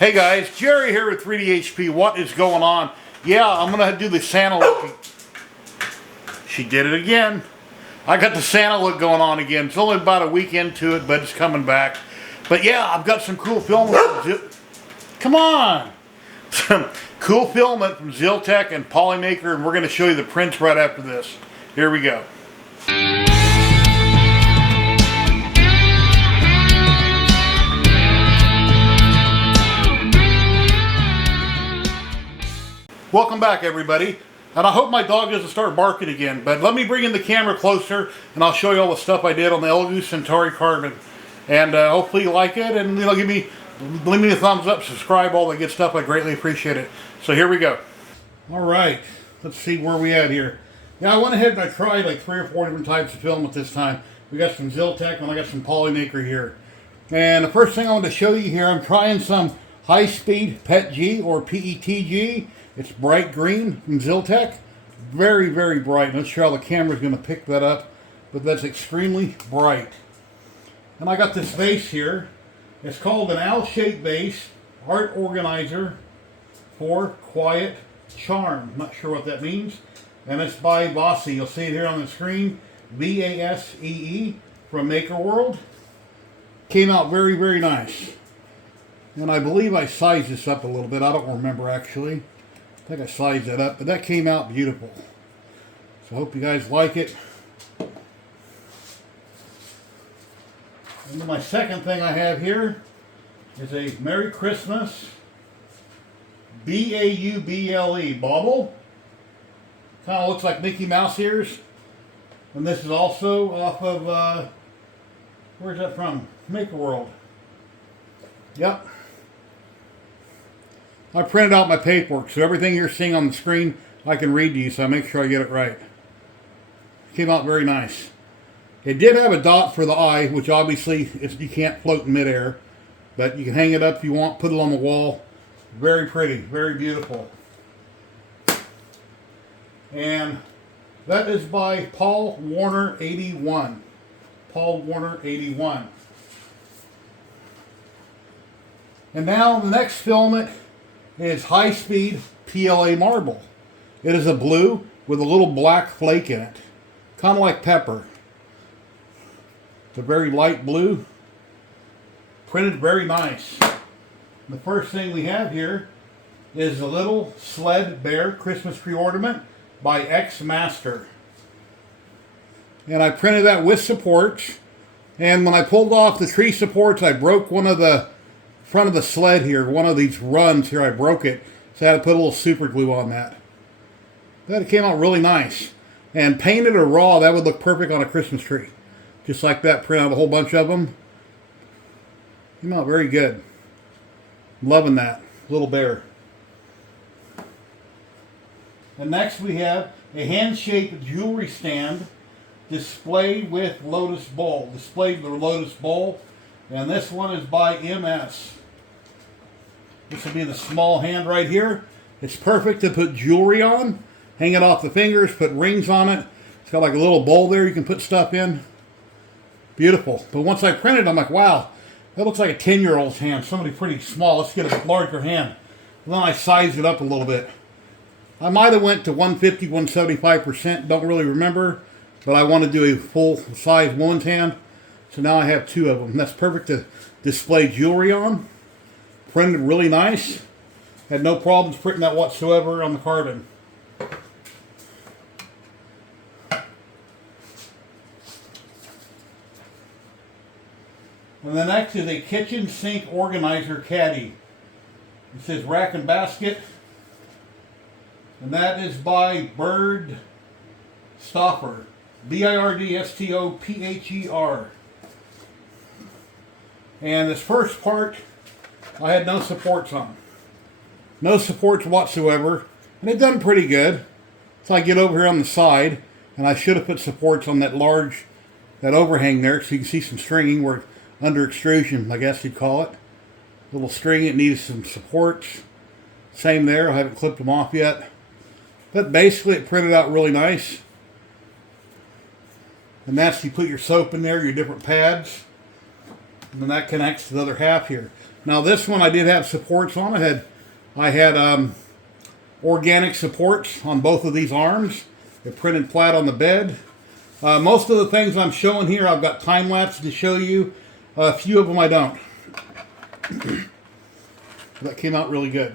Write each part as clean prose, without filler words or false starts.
Hey guys, Jerry here with 3DHP. What is going on? Yeah, I'm going to do the Santa look. She did it again. I got the Santa look going on again. It's only about a week into it, but it's coming back. But yeah, I've got some cool filament. Come on! Some cool filament from ZYLTECH and Polymaker, and we're going to show you the prints right after this. Here we go. Welcome back, everybody, and I hope my dog doesn't start barking again, but let me bring in the camera closer and I'll show you all the stuff I did on the Elegoo Centauri carbon, and hopefully you like it, and leave me a thumbs up, subscribe, all the good stuff. I greatly appreciate it. So here we go. Alright, let's see where we at here. Yeah, I went ahead and I tried like 3 or 4 different types of filament this time. We got some ZYLTECH and I got some Polymaker here. And the first thing I want to show you here, I'm trying some high-speed petg or petg. It's bright green from ZYLTECH. Very, very bright. Not sure how the camera's going to pick that up, but that's extremely bright. And I got this vase here. It's called an owl-shaped vase, art organizer for quiet charm. Not sure what that means. And it's by Bossy. You'll see it here on the screen. V-A-S-E-E from Maker World. Came out very, very nice. And I believe I sized this up a little bit. I don't remember actually. I think I sized that up, but that came out beautiful. So I hope you guys like it. And then my second thing I have here is a Merry Christmas B-A-U-B-L-E bauble. Kind of looks like Mickey Mouse ears. And this is also off of, where's that from? Maker World. Yep. I printed out my paperwork, so everything you're seeing on the screen, I can read to you, so I make sure I get it right. It came out very nice. It did have a dot for the eye, which obviously you can't float in midair, but you can hang it up if you want, put it on the wall. Very pretty, very beautiful. And that is by Paul Warner 81. Paul Warner 81. And now the next filament is high-speed PLA marble. It is a blue with a little black flake in it. Kind of like pepper. It's a very light blue. Printed very nice. The first thing we have here is a little sled bear Christmas tree ornament by X Master. And I printed that with supports. And when I pulled off the tree supports, I broke one of the front of the sled here, one of these runs here, I broke it, so I had to put a little super glue on that. That came out really nice. And painted or raw, that would look perfect on a Christmas tree. Just like that, print out a whole bunch of them. Came out very good. Loving that little bear. And next we have a hand-shaped jewelry stand displayed with lotus bowl. Displayed with a lotus bowl. And this one is by MS. This will be the small hand right here. It's perfect to put jewelry on. Hang it off the fingers, put rings on it. It's got like a little bowl there you can put stuff in. Beautiful. But once I printed it, I'm like, wow, that looks like a 10-year-old's hand. Somebody pretty small. Let's get a larger hand. And then I sized it up a little bit. I might have went to 150, 175%. Don't really remember. But I want to do a full-size woman's hand. So now I have 2 of them. That's perfect to display jewelry on. Printed really nice. Had no problems printing that whatsoever on the carbon. And the next is a kitchen sink organizer caddy. It says rack and basket. And that is by Bird Stopper. B-I-R-D-S-T-O-P-H-E-R. And this first part, I had no supports on. No supports whatsoever. And it done pretty good. So I get over here on the side, and I should have put supports on that overhang there, so you can see some stringing where under extrusion, I guess you'd call it. A little string, it needs some supports. Same there, I haven't clipped them off yet. But basically it printed out really nice. And that's, you put your soap in there, your different pads. And then that connects to the other half here. Now this one I did have supports on. I had organic supports on both of these arms. They're printed flat on the bed. Most of the things I'm showing here, I've got time lapse to show you. A few of them I don't. That came out really good.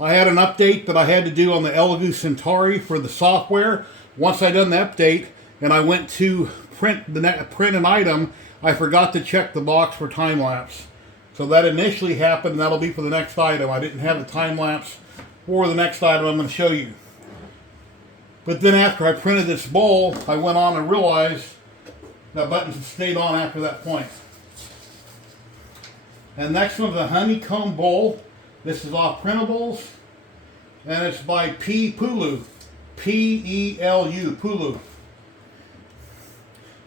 I had an update that I had to do on the Elegoo Centauri for the software. Once I done the update and I went to print an item, I forgot to check the box for time lapse. So that initially happened, and that'll be for the next item. I didn't have the time lapse for the next item I'm going to show you. But then after I printed this bowl, I went on and realized that buttons stayed on after that point. And next one's a honeycomb bowl. This is off Printables, and it's by Pelu, P-E-L-U, Pelu.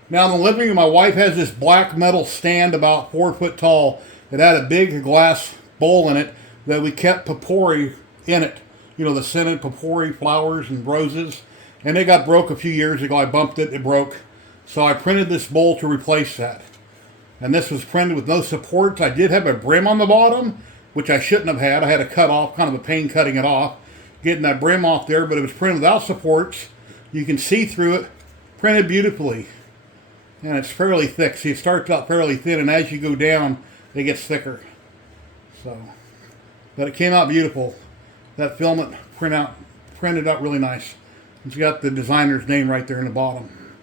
Now in the living room, my wife has this black metal stand about 4 foot tall. It had a big glass bowl in it that we kept potpourri in it. You know, the scented potpourri flowers and roses. And it got broke a few years ago. I bumped it, it broke. So I printed this bowl to replace that. And this was printed with no supports. I did have a brim on the bottom, which I shouldn't have had. I had to cut off, kind of a pain cutting it off, getting that brim off there, but it was printed without supports. You can see through it, printed beautifully. And it's fairly thick. See, it starts out fairly thin, and as you go down, it gets thicker. So, but it came out beautiful. That filament printed out really nice. It's got the designer's name right there in the bottom.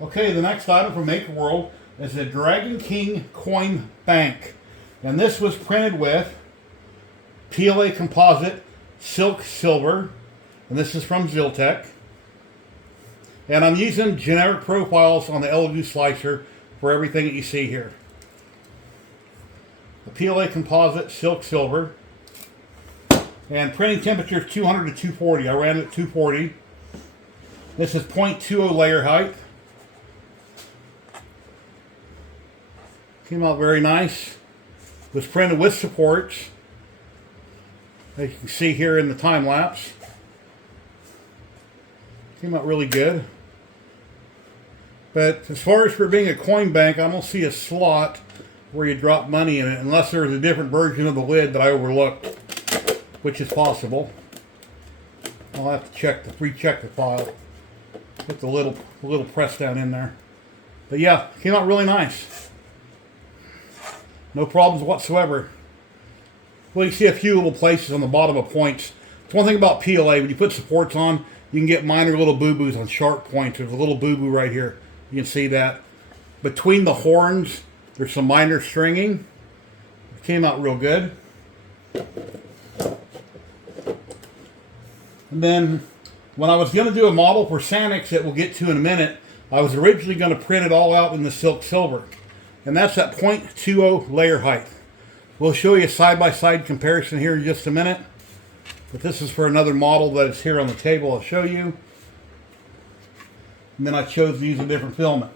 Okay, the next item from Maker World is a Dragon King coin bank. And this was printed with PLA composite silk silver. And this is from ZYLTECH. And I'm using generic profiles on the Elegoo slicer for everything that you see here. The PLA composite silk silver. And printing temperature is 200 to 240. I ran it at 240. This is 0.20 layer height. Came out very nice. Was printed with supports, as you can see here in the time lapse. Came out really good. But as far as for being a coin bank, I don't see a slot where you drop money in it, unless there's a different version of the lid that I overlooked, which is possible. I'll have to recheck the file. Put the little press down in there. But yeah, came out really nice. No problems whatsoever. Well, you see a few little places on the bottom of points. It's one thing about PLA, when you put supports on, you can get minor little boo-boos on sharp points. There's a little boo-boo right here. You can see that. Between the horns, there's some minor stringing. It came out real good. And then, when I was going to do a model for Sanix that we'll get to in a minute, I was originally going to print it all out in the silk silver. And that's at 0.20 layer height. We'll show you a side-by-side comparison here in just a minute. But this is for another model that is here on the table I'll show you. And then I chose to use a different filament.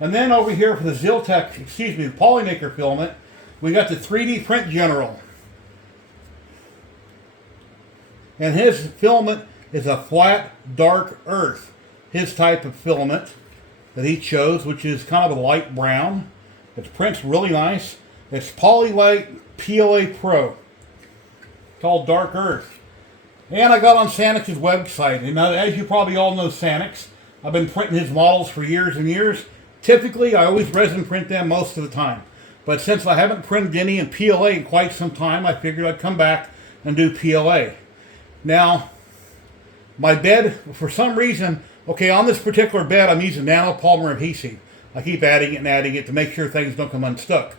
And then over here for the the polymaker filament, we got the 3D Print General. And his filament is a flat, dark earth. His type of filament that he chose, which is kind of a light brown. It prints really nice. It's Polylite PLA Pro. It's called Dark Earth. And I got on Sanix's website. And as you probably all know Sanix, I've been printing his models for years and years. Typically, I always resin print them most of the time. But since I haven't printed any in PLA in quite some time, I figured I'd come back and do PLA. Now, my bed, for some reason, okay, on this particular bed, I'm using nanopolymer adhesive. I keep adding it to make sure things don't come unstuck.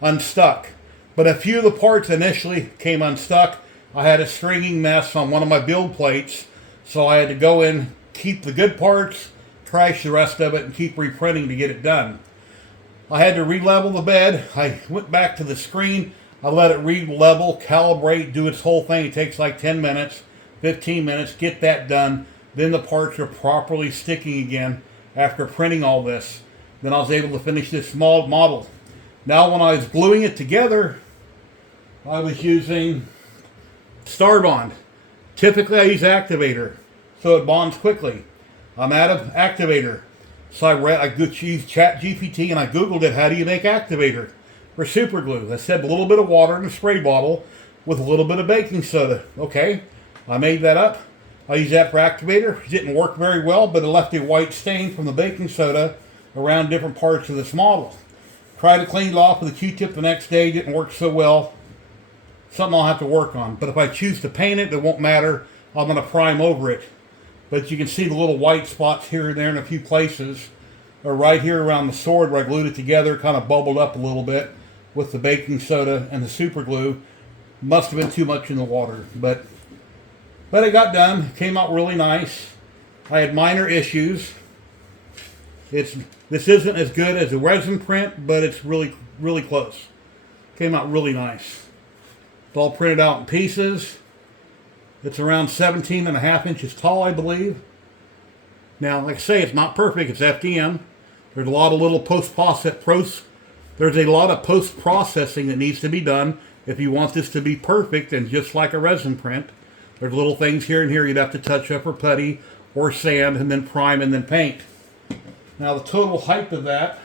But a few of the parts initially came unstuck. I had a stringing mess on one of my build plates, so I had to go in, keep the good parts, trash the rest of it, and keep reprinting to get it done. I had to re-level the bed. I went back to the screen. I let it re-level, calibrate, do its whole thing. It takes like 10 minutes, 15 minutes, get that done. Then the parts are properly sticking again after printing all this. Then I was able to finish this small model. Now when I was gluing it together, I was using Star Bond. Typically I use activator, so it bonds quickly. I'm out of activator. So I used ChatGPT and I Googled it, how do you make activator for super glue? I said a little bit of water in a spray bottle with a little bit of baking soda. Okay, I made that up. I used that for activator. It didn't work very well, but it left a white stain from the baking soda around different parts of this model. Tried to clean it off with a Q-tip the next day. Didn't work so well. Something I'll have to work on. But if I choose to paint it, it won't matter. I'm going to prime over it. But you can see the little white spots here and there in a few places. Or right here around the sword where I glued it together, kind of bubbled up a little bit with the baking soda and the super glue. Must have been too much in the water. But it got done. It came out really nice. I had minor issues. This isn't as good as a resin print, but it's really, really close. Came out really nice. It's all printed out in pieces. It's around 17.5 inches tall, I believe. Now, like I say, it's not perfect. It's FDM. There's a lot of little there's a lot of post-processing that needs to be done if you want this to be perfect and just like a resin print. There's little things here and here you'd have to touch up or putty or sand and then prime and then paint. Now the total height of that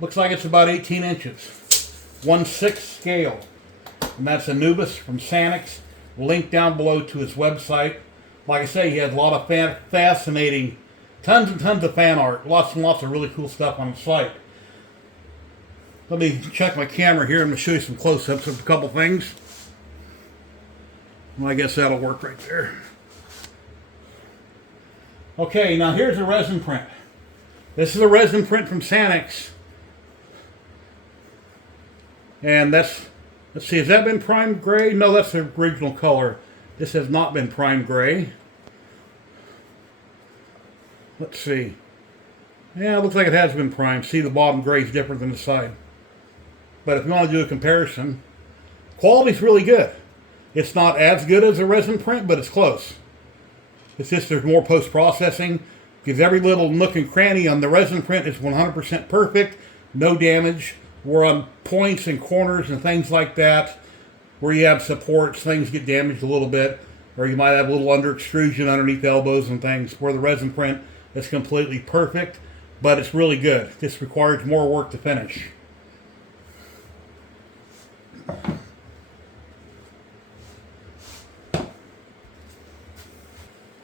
looks like it's about 18 inches. 1/6 scale. And that's Anubis from Sanix. Link down below to his website. Like I say, he has a lot of fascinating, tons and tons of fan art. Lots and lots of really cool stuff on his site. Let me check my camera here. I'm going to show you some close-ups of a couple things. Well, I guess that'll work right there. Okay, now here's a resin print. This is a resin print from Sanix. And let's see, has that been primed gray? No, that's the original color. This has not been primed gray. Let's see. Yeah, it looks like it has been primed. See, the bottom gray is different than the side. But if you want to do a comparison, quality's really good. It's not as good as a resin print, but it's close. It's just there's more post-processing, because every little nook and cranny on the resin print is 100% perfect, no damage. Where on points and corners and things like that, where you have supports, things get damaged a little bit, or you might have a little under extrusion underneath elbows and things, where the resin print is completely perfect, but it's really good. This requires more work to finish.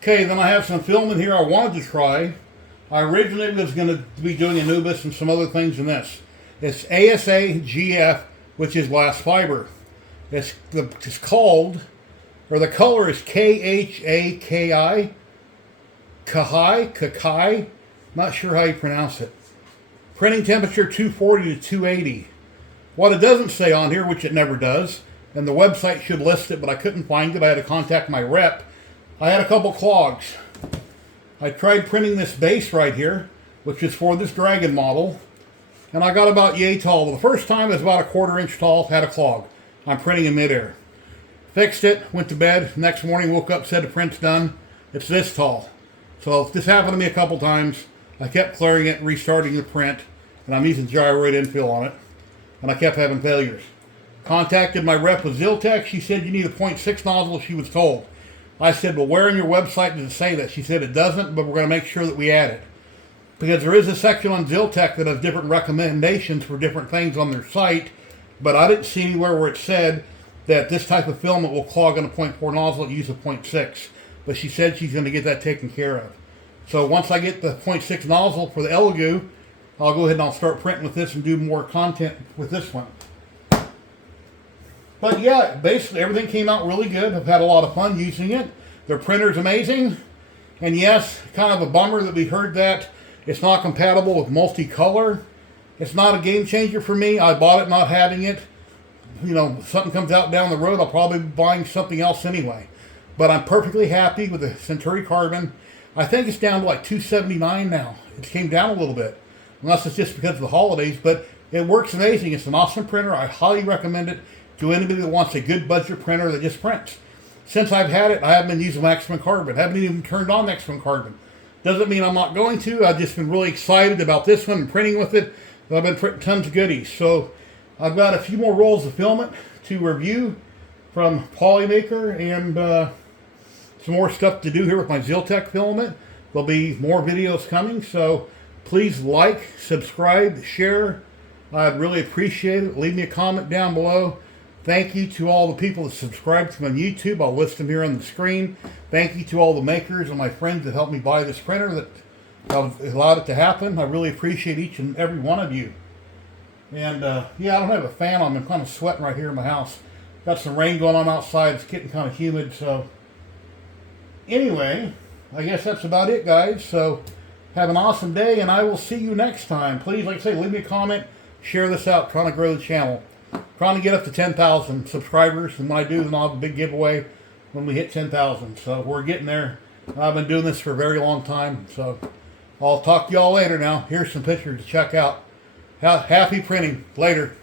Okay, then I have some filament here I wanted to try. I originally was going to be doing Anubis and some other things in this. It's ASA GF, which is glass fiber. It's called, or the color is KHAKI. Kakai. Not sure how you pronounce it. Printing temperature 240 to 280. What it doesn't say on here, which it never does, and the website should list it, but I couldn't find it. I had to contact my rep. I had a couple clogs. I tried printing this base right here, which is for this dragon model. And I got about yay tall. The first time it was about 1/4 inch tall, had a clog. I'm printing in midair. Fixed it, went to bed. Next morning, woke up, said the print's done. It's this tall. So this happened to me a couple times. I kept clearing it, restarting the print, and I'm using gyroid infill on it. And I kept having failures. Contacted my rep with ZYLTECH. She said you need a 0.6 nozzle, she was told. I said, well, where on your website does it say that? She said it doesn't, but we're going to make sure that we add it. Because there is a section on ZYLTECH that has different recommendations for different things on their site, but I didn't see anywhere where it said that this type of filament will clog on a 0.4 nozzle, use a 0.6. But she said she's going to get that taken care of. So once I get the 0.6 nozzle for the Elegoo, I'll go ahead and I'll start printing with this and do more content with this one. But yeah, basically everything came out really good. I've had a lot of fun using it. Their printer's amazing. And yes, kind of a bummer that we heard that it's not compatible with multicolor. It's not a game changer for me. I bought it not having it. You know, something comes out down the road, I'll probably be buying something else anyway. But I'm perfectly happy with the Centauri Carbon. I think it's down to like $279 now. It came down a little bit. Unless it's just because of the holidays. But it works amazing. It's an awesome printer. I highly recommend it to anybody that wants a good budget printer that just prints. Since I've had it, I haven't been using Maximum Carbon. I haven't even turned on Maximum Carbon. Doesn't mean I'm not going to. I've just been really excited about this one and printing with it. I've been printing tons of goodies. So I've got a few more rolls of filament to review from Polymaker and some more stuff to do here with my ZYLTECH filament. There'll be more videos coming, so please like, subscribe, share. I'd really appreciate it. Leave me a comment down below. Thank you to all the people that subscribe to me on YouTube. I'll list them here on the screen. Thank you to all the makers and my friends that helped me buy this printer that allowed it to happen. I really appreciate each and every one of you. And yeah, I don't have a fan on. I'm kind of sweating right here in my house. Got some rain going on outside. It's getting kind of humid. So anyway, I guess that's about it, guys. So have an awesome day, and I will see you next time. Please, like I say, leave me a comment. Share this out. Trying to grow the channel. Trying to get up to 10,000 subscribers. And when I do, then I'll have a big giveaway when we hit 10,000. So we're getting there. I've been doing this for a very long time. So I'll talk to y'all later now. Here's some pictures to check out. Happy printing. Later.